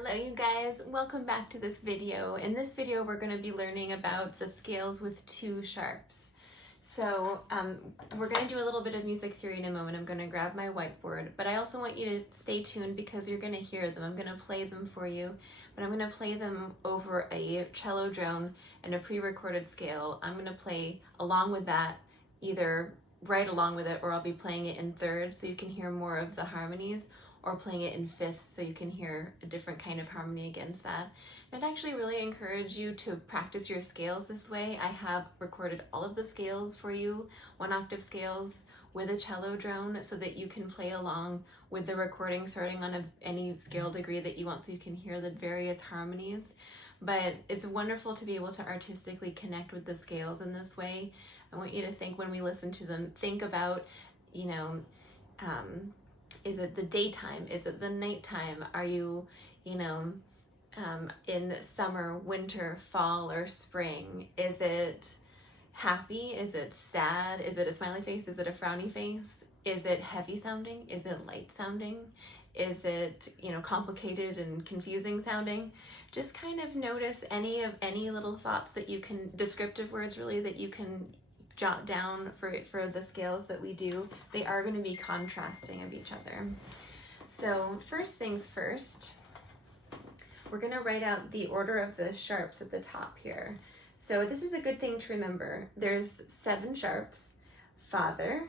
Hello you guys, welcome back to this video. In this video we're going to be learning about the scales with two sharps. So we're going to do a little bit of music theory in a moment. I'm going to grab my whiteboard, but I also want you to stay tuned because you're going to hear them. I'm going to play them for you, but I'm going to play them over a cello drone and a pre-recorded scale. I'm going to play along with that, either right along with it, or I'll be playing it in thirds so you can hear more of the harmonies, or playing it in fifths so you can hear a different kind of harmony against that. And I'd actually really encourage you to practice your scales this way. I have recorded all of the scales for you, 1-octave scales with a cello drone, so that you can play along with the recording starting on any scale degree that you want so you can hear the various harmonies. But it's wonderful to be able to artistically connect with the scales in this way. I want you to think, when we listen to them, think about, is it the daytime? Is it the nighttime? Are you, in summer, winter, fall, or spring? Is it happy? Is it sad? Is it a smiley face? Is it a frowny face? Is it heavy sounding? Is it light sounding? Is it, complicated and confusing sounding? Just kind of notice any little thoughts that you can, descriptive words really, that you can jot down for the scales that we do. They are going to be contrasting of each other. So first things first, we're going to write out the order of the sharps at the top here. So this is a good thing to remember. There's 7 sharps. Father,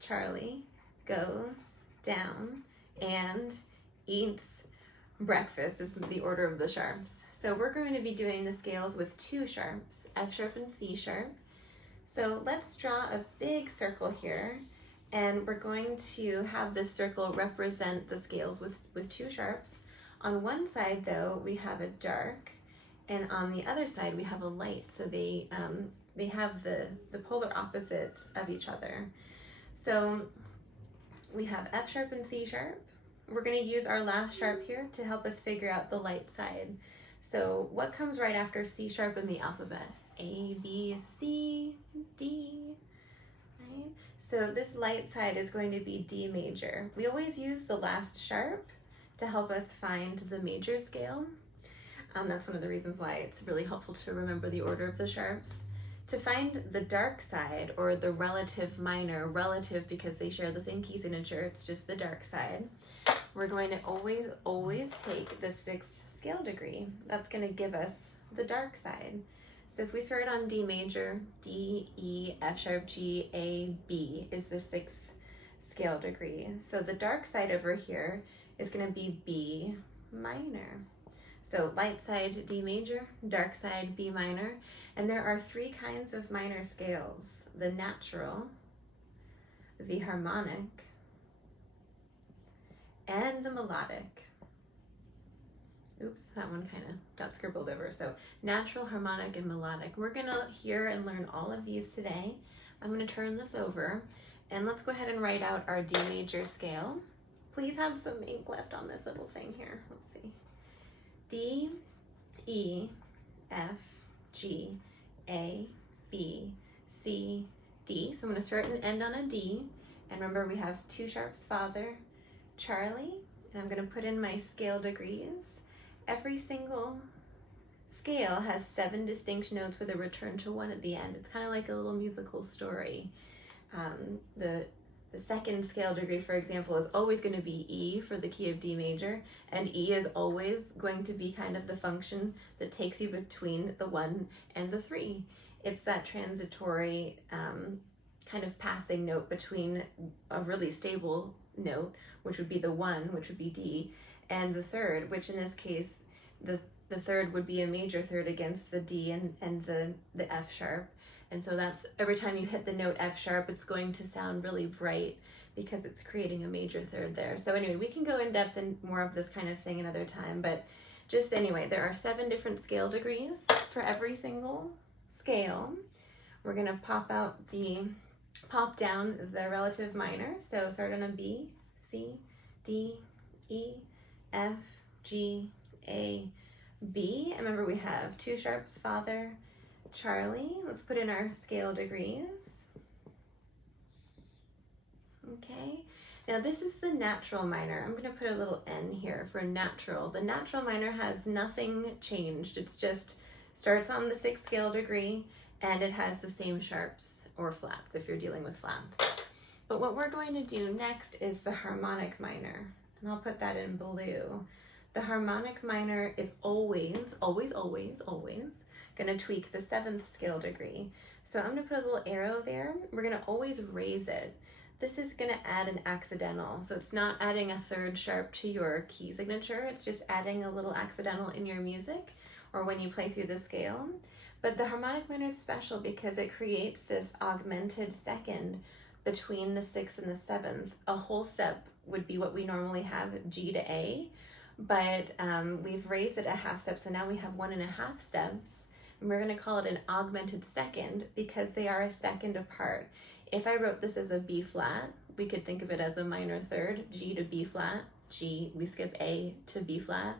Charlie, goes down and eats breakfast is the order of the sharps. So we're going to be doing the scales with 2 sharps, F sharp and C sharp. So let's draw a big circle here, and we're going to have this circle represent the scales with 2 sharps. On one side though, we have a dark, and on the other side we have a light, so they have the polar opposite of each other. So we have F sharp and C sharp. We're going to use our last sharp here to help us figure out the light side. So what comes right after C sharp in the alphabet? A, B, C, D, right? So this light side is going to be D major. We always use the last sharp to help us find the major scale. That's one of the reasons why it's really helpful to remember the order of the sharps. To find the dark side, or the relative minor, relative because they share the same key signature, it's just the dark side, we're going to always take the 6th scale degree. That's going to give us the dark side. So if we start on D major, D, E, F sharp, G, A, B is the 6th scale degree. So the dark side over here is going to be B minor. So light side D major, dark side B minor, and there are 3 kinds of minor scales: the natural, the harmonic, and the melodic. Oops, that one kind of got scribbled over. So natural, harmonic, and melodic. We're gonna hear and learn all of these today. I'm gonna turn this over, and let's go ahead and write out our D major scale. Please have some ink left on this little thing here. Let's see. D, E, F, G, A, B, C, D. So I'm gonna start and end on a D. And remember, we have 2 sharps, Father, Charlie, and I'm gonna put in my scale degrees. Every single scale has 7 distinct notes with a return to 1 at the end. It's kind of like a little musical story. The 2nd scale degree, for example, is always going to be E for the key of D major, and E is always going to be kind of the function that takes you between the 1 and the 3. It's that transitory kind of passing note between a really stable note, which would be the 1, which would be D, and the 3rd, which in this case, the 3rd would be a major 3rd against the D and the F sharp. And so that's, every time you hit the note F sharp, it's going to sound really bright because it's creating a major 3rd there. So anyway, we can go in depth in more of this kind of thing another time, but just anyway, there are 7 different scale degrees for every single scale. We're gonna pop down the relative minor. So start on a B, C, D, E, F, G, A, B. And remember, we have 2 sharps, Father, Charlie. Let's put in our scale degrees. Okay, Now this is the natural minor. I'm going to put a little N here for natural. The natural minor has nothing changed. It's just starts on the 6th scale degree and it has the same sharps or flats if you're dealing with flats. But what we're going to do next is the harmonic minor, and I'll put that in blue. The harmonic minor is always, always, always, always going to tweak the 7th scale degree. So I'm going to put a little arrow there. We're going to always raise it. This is going to add an accidental. So it's not adding a 3rd sharp to your key signature. It's just adding a little accidental in your music or when you play through the scale. But the harmonic minor is special because it creates this augmented 2nd between the 6th and the 7th. A whole step would be what we normally have, G to A, but we've raised it a half step. So now we have 1.5 steps, and we're going to call it an augmented 2nd because they are a 2nd apart. If I wrote this as a B flat, we could think of it as a minor 3rd, G to B flat, G, we skip A to B flat.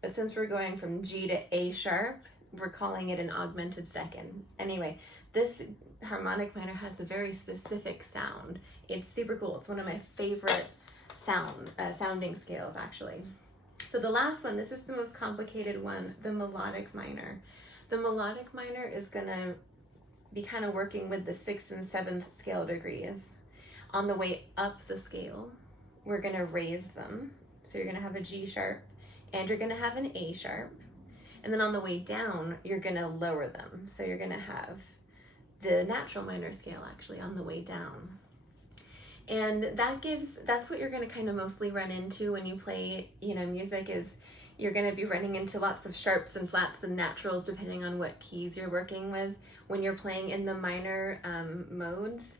But since we're going from G to A sharp, we're calling it an augmented 2nd. Anyway, this harmonic minor has a very specific sound. It's super cool. It's one of my favorite sounding scales, actually. So the last one, this is the most complicated one, the melodic minor. The melodic minor is going to be kind of working with the 6th and 7th scale degrees. On the way up the scale, we're going to raise them. So you're going to have a G sharp and you're going to have an A sharp. And then on the way down, you're going to lower them. So you're going to have the natural minor scale actually on the way down. And that's what you're going to kind of mostly run into when you play, music, is you're going to be running into lots of sharps and flats and naturals depending on what keys you're working with when you're playing in the minor modes,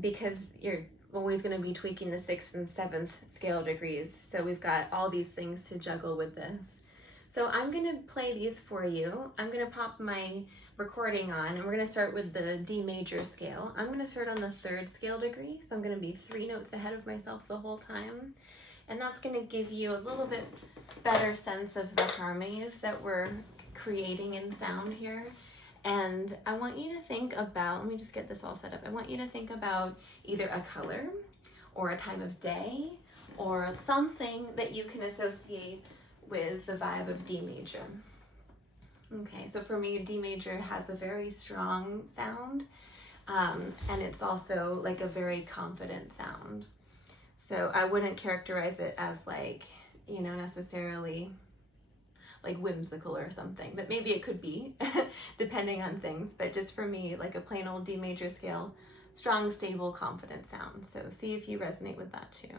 because you're always going to be tweaking the 6th and 7th scale degrees. So we've got all these things to juggle with this. So I'm going to play these for you. I'm going to pop my recording on, and we're going to start with the D major scale. I'm going to start on the 3rd scale degree, so I'm going to be 3 notes ahead of myself the whole time. And that's going to give you a little bit better sense of the harmonies that we're creating in sound here. And I want you to think about, let me just get this all set up. I want you to think about either a color or a time of day or something that you can associate with the vibe of D major. Okay, so for me, D major has a very strong sound, and it's also like a very confident sound. So I wouldn't characterize it as necessarily like whimsical or something, but maybe it could be depending on things. But just for me, like a plain old D major scale, strong, stable, confident sound. So see if you resonate with that too.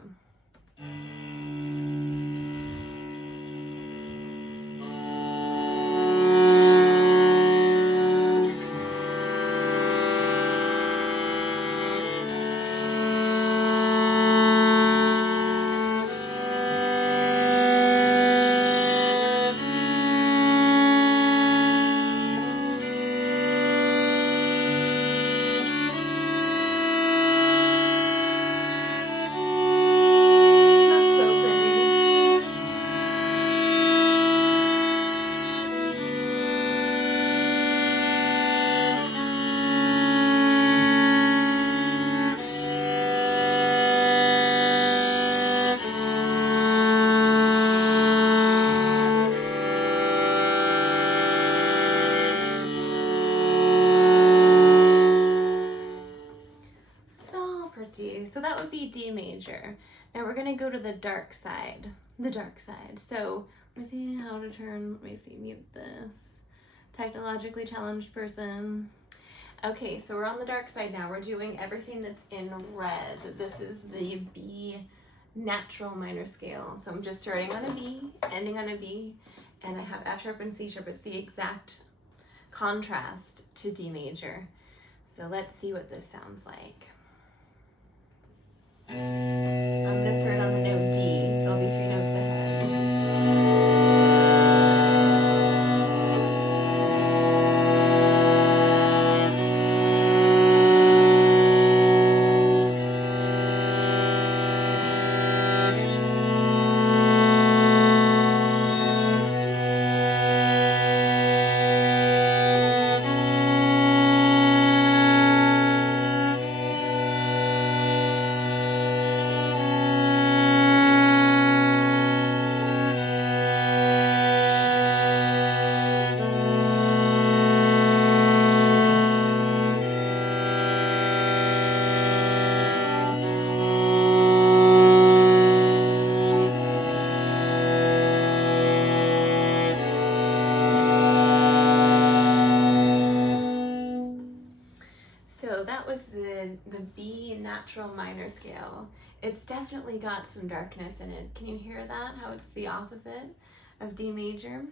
So that would be D major. Now we're gonna go to the dark side. So let me see how to turn, mute this. Technologically challenged person. Okay, so we're on the dark side now. We're doing everything that's in red. This is the B natural minor scale. So I'm just starting on a B, ending on a B, and I have F sharp and C sharp. It's the exact contrast to D major. So let's see what this sounds like. I'm going to start on the note D, so I'll be 3 notes ahead. that was the B natural minor scale. It's definitely got some darkness in it. Can you hear that? How it's the opposite of D major?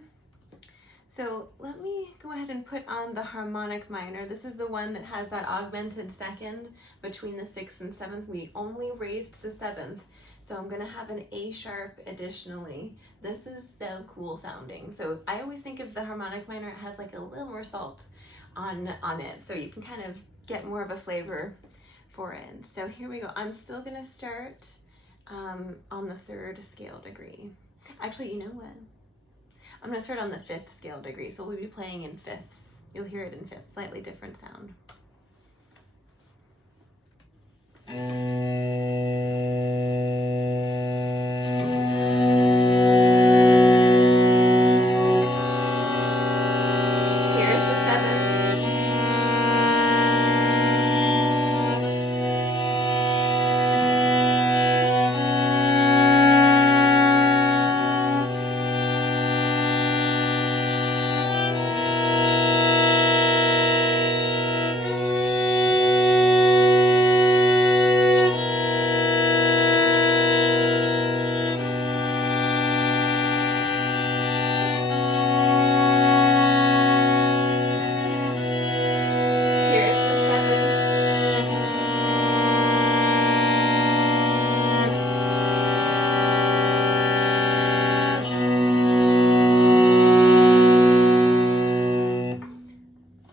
So let me go ahead and put on the harmonic minor. This is the one that has that augmented second between the 6th and 7th. We only raised the 7th, so I'm gonna have an A sharp additionally. This is so cool sounding. So I always think of the harmonic minor, it has like a little more salt on it, so you can kind of get more of a flavor for it. So here we go. I'm still gonna start on the 3rd scale degree. Actually, you know what? I'm going to start on the 5th scale degree, so we'll be playing in 5ths. You'll hear it in 5ths, slightly different sound. Here's the 7th.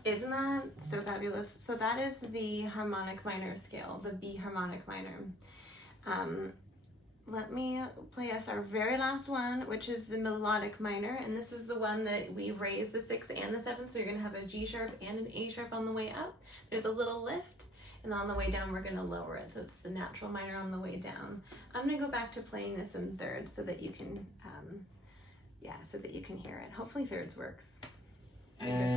Isn't that so fabulous? So that is the harmonic minor scale, the B harmonic minor. Let me play us our very last one, which is the melodic minor, and this is the one that we raise the 6th and the 7th, so you're going to have a G sharp and an A sharp on the way up. There's a little lift, and on the way down we're going to lower it, so it's the natural minor on the way down. I'm going to go back to playing this in 3rds so that you can, so that you can hear it. Hopefully 3rds works. Fingers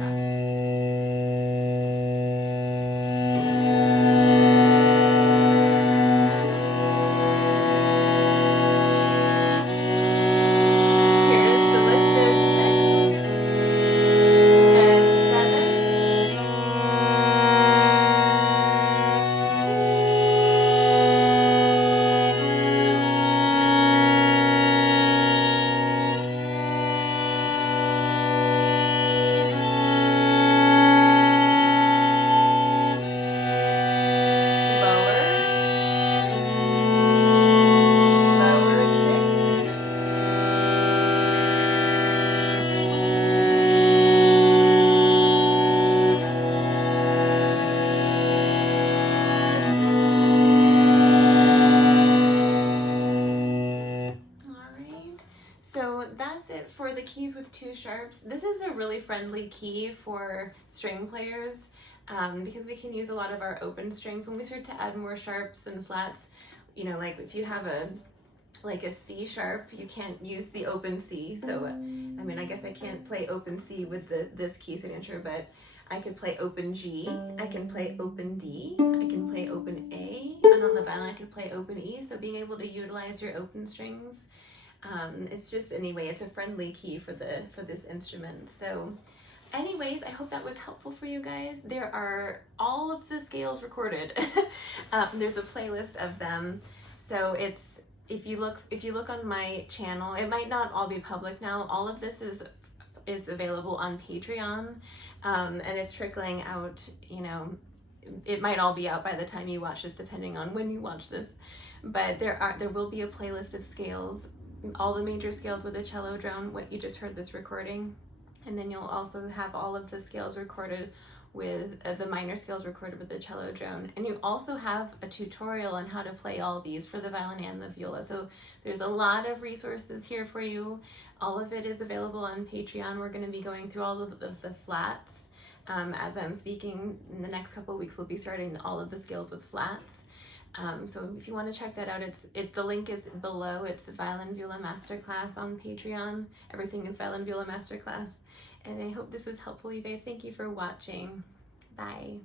So that's it for the keys with 2 sharps. This is a really friendly key for string players because we can use a lot of our open strings. When we start to add more sharps and flats, you know, like if you have a C sharp, you can't use the open C. So, I mean, I guess I can't play open C with this key signature, but I could play open G, I can play open D, I can play open A, and on the violin I could play open E. So being able to utilize your open strings, it's just, anyway, it's a friendly key for this instrument. So anyways, I hope that was helpful for you guys. There are all of the scales recorded. There's a playlist of them. So it's, if you look on my channel, it might not all be public now. All of this is available on Patreon, and it's trickling out, you know, it might all be out by the time you watch this, depending on when you watch this. But there will be a playlist of scales, all the major scales with a cello drone, what you just heard this recording, and then you'll also have all of the scales recorded with the minor scales recorded with the cello drone. And you also have a tutorial on how to play all these for the violin and the viola. So there's a lot of resources here for you. All of it is available on Patreon. We're going to be going through all of the flats. As I'm speaking, in the next couple of weeks, we'll be starting all of the scales with flats. So if you want to check that out, the link is below. It's Violin Viola Masterclass on Patreon. Everything is Violin Viola Masterclass. And I hope this was helpful, you guys. Thank you for watching. Bye.